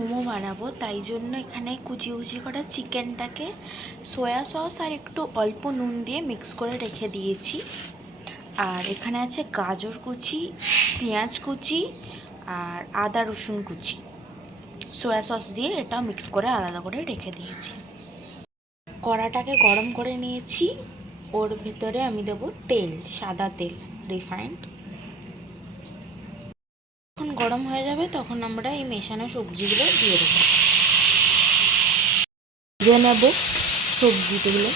মোমো বানাবো, তাই জন্য এখানে কুচি কুচি করা চিকেনটাকে সয়া সস আর একটু অল্প নুন দিয়ে মিক্স করে রেখে দিয়েছি। আর এখানে আছে গাজর কুচি, পেঁয়াজ কুচি আর আদা রসুন কুচি। সয়া সস দিয়ে এটা মিক্স করে আলাদা করে রেখে দিয়েছি। কড়াটাকে গরম করে নিয়েছি, ওর ভেতরে আমি দেবো তেল, সাদা তেল, রিফাইন্ড। যখন গরম হয়ে যাবে তখন আমরা এই মেশানো সবজিগুলো দিয়ে দেবো, ভেজে নেব সবজিগুলো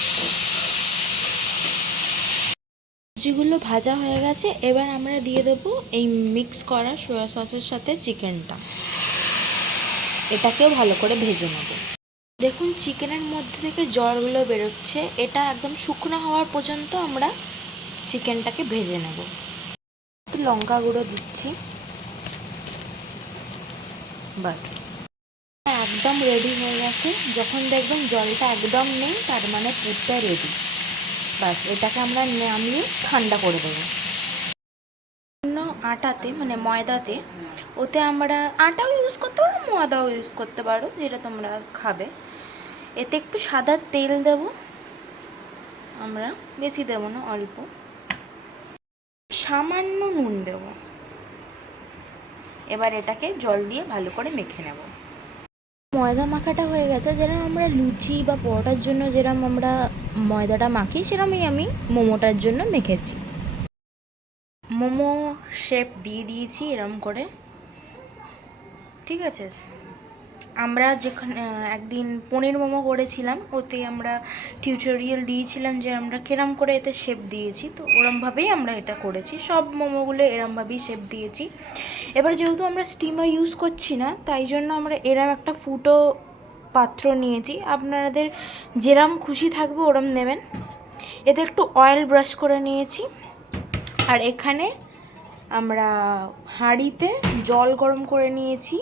ভাজা হয়ে গেছে। এবার আমরা দিয়ে দেবো এই মিক্স করা সয়া সসের সাথে চিকেনটা, এটাকেও ভালো করে ভেজে নেব। দেখুন চিকেনের মধ্যে থেকে জলগুলো বেরোচ্ছে, এটা একদম শুকনো হওয়ার পর্যন্ত আমরা চিকেনটাকে ভেজে নেব। একটু লঙ্কা গুঁড়ো দিচ্ছি, বাস একদম রেডি হয়ে গেছে। যখন দেখবেন জলটা একদম নেই, তার মানে পুরটা রেডি। বাস এটাকে আমরা নামিয়ে ঠান্ডা করে দেবো। আটাতে মানে ময়দাতে, ওতে আমরা আটাও ইউজ করতে পারো, ময়দাও ইউজ করতে পারো, যেটা তোমরা খাবে। এতে একটু সাদা তেল দেব, আমরা বেশি দেব না, অল্প, সামান্য নুন দেব। এবার এটাকে জল দিয়ে ভালো করে মেখে নেব। ময়দা মাখাটা হয়ে গেছে। যেরকম আমরা লুচি বা পরোটার জন্য যেরকম আমরা ময়দাটা মাখি, সেরকমই আমি মোমোটার জন্য মেখেছি। মোমো শেপ দিয়ে দিয়েছি এরম করে, ঠিক আছে। আমরা যেখানে একদিন পনির মোমো করেছিলাম, ওতে আমরা টিউটোরিয়াল দিয়েছিলাম যে আমরা কিরম করে এতে শেপ দিয়েছি, তো ওরমভাবেই আমরা এটা করেছি। সব মোমোগুলো এরমভাবেই শেপ দিয়েছি। এবার যেহেতু আমরা স্টিমার ইউজ করছি না, তাই জন্য আমরা এরম একটা ফুটো পাত্র নিয়েছি। আপনাদের যেরম খুশি থাকবে ওরম নেবেন। এতে একটু অয়েল ব্রাশ করে নিয়েছি। আর এখানে আমরা হাঁড়িতে জল গরম করে নিয়েছি।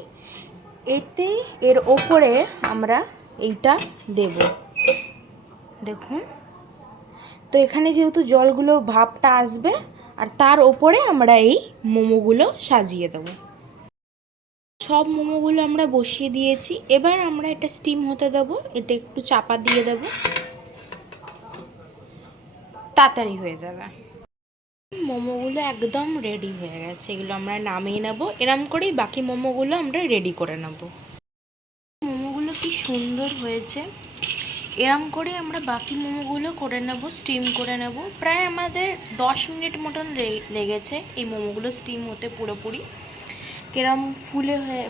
এর ওপরে আমরা এইটা দেব, দেখুন। তো এখানে যেহেতু জলগুলো ভাপটা আসবে, আর তার ওপরে আমরা এই মোমোগুলো সাজিয়ে দেব। সব মোমোগুলো আমরা বসিয়ে দিয়েছি। এবার আমরা এটা স্টিম হতে দেব। এতে একটু চাপা দিয়ে দেব, তাড়াতাড়ি হয়ে যাবে। মোমোগুলো একদম রেডি হয়ে গেছে, এগুলো আমরা নামিয়ে নেব। এরম করেই বাকি মোমোগুলো আমরা রেডি করে নেব। মোমোগুলো কি সুন্দর হয়েছে, এরম করে আমরা বাকি মোমোগুলো করে নেব, স্টিম করে নেব। প্রায় আমাদের 10 মিনিট মতন লেগেছে এই মোমোগুলো স্টিম হতে পুরোপুরি। কিরম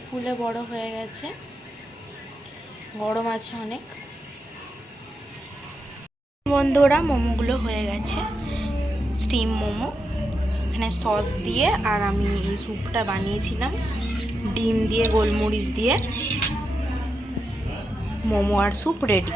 ফুলে বড় হয়ে গেছে, গরম আছে অনেক। বন্ধুরা মোমোগুলো হয়ে গেছে, স্টিম মোমো। এখানে সস দিয়ে, আর আমি এই স্যুপটা বানিয়েছিলাম ডিম দিয়ে, গোলমরিচ দিয়ে। মোমো আর স্যুপ রেডি।